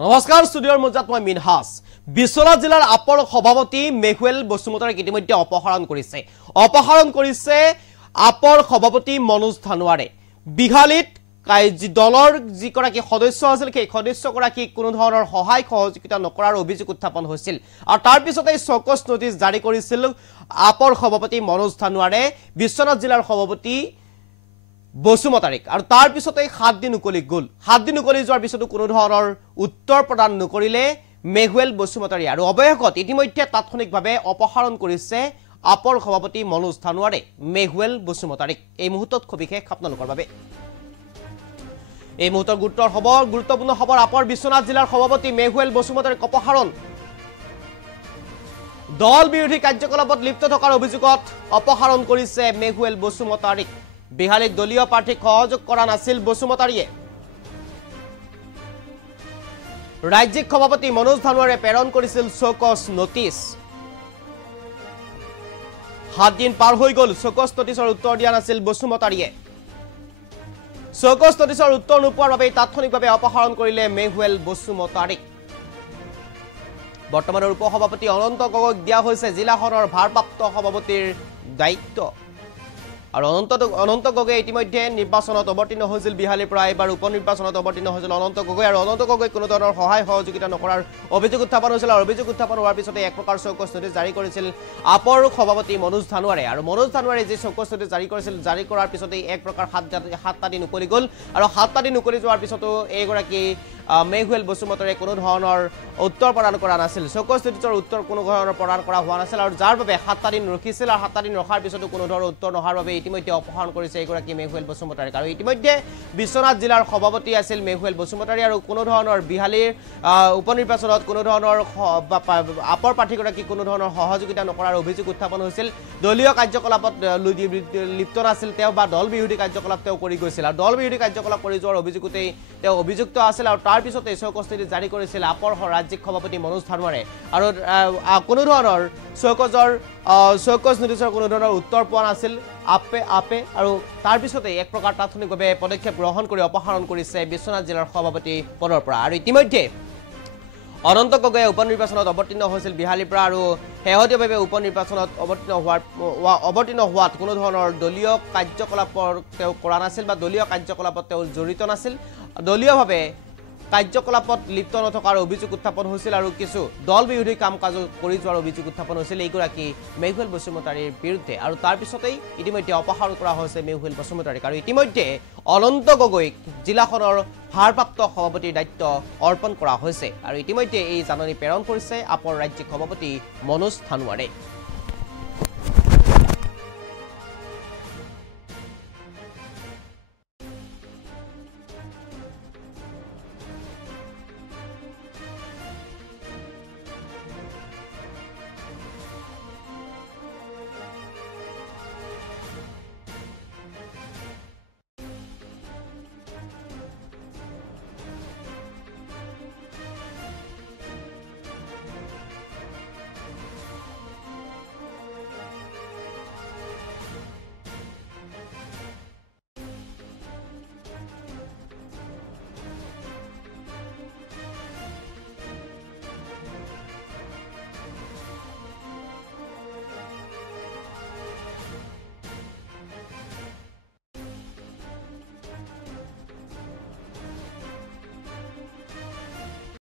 নমস্কাৰ ষ্টুডিঅ'ৰ মজাত মই মিনহাস বিশ্বনাথ জিলাৰ আপৰ সভাপতি মেহুৱেল বসুমতাৰীক ইতিমধ্যে অপহৰণ কৰিছে আপৰ সভাপতি মনোজ ধানোৱাৰে বিহালীত দলৰ যিগৰাকী সদস্য আছিল সেই সদস্যগৰাকী কোনো ধৰণৰ সহায় সহযোগিতা নকৰাৰ অভিযোগ উত্থাপন হৈছিল আৰু তাৰ পিছতে চকচ নোটিছ জাৰি কৰিছিল আপৰ সভাপতি মনোজ ধানোৱাৰে বিশ্বনাথ জিলাৰ সভাপতি বসুমতাৰীক আৰু তাৰ পিছতে 7 দিন উকলি গল 7 দিন উকলি যোৱাৰ পিছতো কোনো ধৰণৰ উত্তৰ প্ৰদান নকৰিলে মেহুৱেল বসুমতাৰী আৰু অৱশেষত ইতিমধ্যে তাৎক্ষণিকভাৱে অপহৰণ কৰিছে আপৰ সভাপতি মনোজ ধানোৱাৰে মেহুৱেল বসুমতাৰীক এই মুহূৰ্তত খবিশেষ আপোনালোকৰ বাবে এই মুহূৰ্তৰ গুৰুত্বপূৰ্ণ খবৰ আপৰ বিশ্বনাথ জিলাৰ সভাপতি মেহুৱেল বসুমতাৰীক অপহৰণ দল বিৰোধী কাৰ্যকলাপত লিপ্ত থকাৰ অভিযোগত অপহৰণ কৰিছে মেহুৱেল বসুমতাৰীক বিহালীত দলীয় প্ৰাৰ্থীক সহযোগ কৰা নাছিল বসুমতাৰীয়ে ৰাজ্যিক সভাপতি মনোজ ধানোৱাৰে প্ৰেৰণ কৰিছিল চকচ নোটিছ 7 দিন পাৰ হৈ গল চকচ নোটিছৰ উত্তৰ দিয়া নাছিল বসুমতাৰীয়ে চকচ নোটিছৰ উত্তৰ নোপোৱাৰ বাবে তাৎক্ষণিকভাৱে অপহৰণ কৰিলে মেহুৱেল বসুমতাৰীক বৰ্তমানৰ উপসভাপতি অনন্ত গগৈক দিয়া হৈছে জিলাখনৰ ভাৰপ্ৰাপ্ত সভাপতিৰ দায়িত্ব আৰু অনন্ত গগৈ ইতিমধ্যে নিৰ্বাচনত অৱতীৰ্ণ হৈছিল বিহালীৰ পৰা এবাৰ উপনিৰ্বাচনত অৱতীৰ্ণ হৈছিল অনন্ত গগৈ আৰু অনন্ত গগৈ কোনো ধৰণৰ সহায় সহযোগিতা নকৰাৰ অভিযোগ উত্থাপন হৈছিল আৰু অভিযোগ উত্থাপন হোৱাৰ পিছতে এক প্ৰকাৰ চকচ নোটিছ জাৰি কৰিছিল আপৰ সভাপতি মনোজ ধানোৱাৰে আৰু মনোজ ধানোৱাৰে যে চকচ নোটিছ জাৰি কৰাৰ পিছতে এক প্ৰকাৰ 7টা দিন উকলি গল আৰু 7টা দিন উকলি যোৱাৰ পিছতো এইগৰাকী মেহুৱেল বসুমতাৰীয়ে কোনো ধৰণৰ উত্তৰ প্ৰদান কৰা নাছিল চকচ নোটিছৰ উত্তৰ কোনো ধৰণৰ প্ৰদান কৰা হোৱা নাছিল আৰু যাৰ বাবে 7টা দিন ৰখিছিল আৰু 7টা দিন ৰখাৰ পিছতো কোনো ধৰণৰ উত্তৰ নহাৰ বাবে ইতিমধ্যে অপহৰণ কৰিছে এইগৰাকী মেহুৱেল বসুমতাৰীক আৰু ইতিমধ্যে বিশ্বনাথ জিলাৰ সভাপতি আছিল মেহুৱেল বসুমতাৰী আৰু কোনো ধৰণৰ বিহালীৰ উপনিৰ্বাচনত কোনো ধৰণৰ আপৰ প্ৰাৰ্থীগৰাকী কোনো ধৰণৰ সহযোগিতা নকৰাৰ অভিযোগ উত্থাপন হৈছিল দলীয় কাৰ্যকলাপত লিপ্ত নাছিল তেওঁ বা দল বিৰোধী কাৰ্যকলাপ তেওঁ কৰি গৈছিল আৰু দল বিৰোধী কাৰ্যকলাপ কৰি যোৱাৰ অভিযোগতেই তেওঁ অভিযুক্ত আছিল আৰু তাৰ পিছতে চকচ নোটিছ জাৰি কৰিছিল আপৰ ৰাজ্যিক সভাপতি মনোজ ধানোৱাৰে আৰু কোনো ধৰণৰ চকচ নোটিছৰ কোনো ধৰণৰ উত্তৰ পোৱা নাছিল আপে আৰু তাৰ পিছতে এক প্ৰকাৰ তাৎক্ষণিকভাৱে পদক্ষেপ গ্ৰহণ কৰি অপহৰণ কৰিছে বিশ্বনাথ জিলাৰ সভাপতি পদৰ পৰা আৰু ইতিমধ্যে অনন্ত গগৈ উপনিৰ্বাচনত অৱতীৰ্ণ হৈছিল বিহালীৰ পৰা আৰু শেহতীয়াভাৱে উপনিৰ্বাচনত অৱতীৰ্ণ হোৱাত কোনো ধৰণৰ দলীয় কাৰ্যকলাপৰ তেওঁ কৰা নাছিল বা দলীয় কাৰ্যকলাপত তেওঁ জড়িত নাছিল দলীয়ভাৱে কাৰ্যকলাপত লিপ্ত নথকাৰ অভিযোগ উত্থাপন হৈছিল আৰু কিছু দল বিৰোধী কাম কাজ কৰি যোৱাৰ অভিযোগ উত্থাপন হৈছিল এইগৰাকী মেহুৱেল বসুমতাৰীৰ বিৰুদ্ধে আৰু তাৰ পিছতেই ইতিমধ্যে অপহৰণ কৰা হৈছে মেহুৱেল বসুমতাৰীক আৰু ইতিমধ্যে অনন্ত গগৈক জিলাখনৰ ভাৰপ্ৰাপ্ত সভাপতিৰ দায়িত্ব অৰ্পণ কৰা হৈছে আৰু ইতিমধ্যে এই জাননী প্ৰেৰণ কৰিছে আপৰ ৰাজ্যিক সভাপতি মনোজ ধানোৱাৰে